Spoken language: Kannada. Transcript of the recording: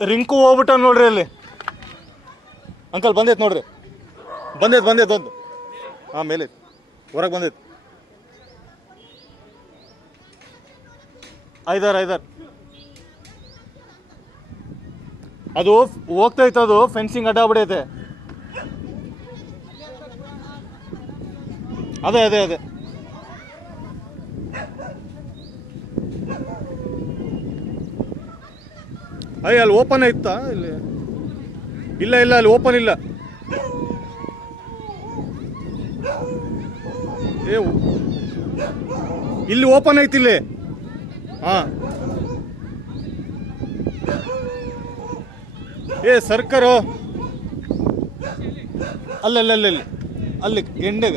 ರಿಂಕು ಹೋಗ್ಬಿಟ್ಟ ನೋಡ್ರಿ ಅಲ್ಲಿ. ಅಂಕಲ್, ಬಂದೈತೆ ನೋಡ್ರಿ. ಬಂದೈತೆ ಬಂದೈತೆ ಒಂದು ಹಾಂ ಮೇಲೆ ಹೊರಗೆ ಬಂದೈತೆ. ಐದಾರು ಐದಾರು. ಅದು ಹೋಗ್ತೈತೆ ಅದು ಫೆನ್ಸಿಂಗ್ ಅಡ್ಡಾಗ್ಬಿಡೈತೆ ಅದೇ ಅದೇ ಅದೇ. ಅಯ್ಯ, ಅಲ್ಲಿ ಓಪನ್ ಐತಾ ಇಲ್ಲಿ? ಇಲ್ಲ ಇಲ್ಲ, ಅಲ್ಲಿ ಓಪನ್ ಇಲ್ಲ. ಏ ಇಲ್ಲಿ ಓಪನ್ ಐತಿ ಇಲ್ಲಿ. ಹಾ. ಏ, ಸರ್ಕರು. ಅಲ್ಲಲ್ಲಿ ಅಲ್ಲಿ ಅಲ್ಲಿ ಎಂಡೆಗ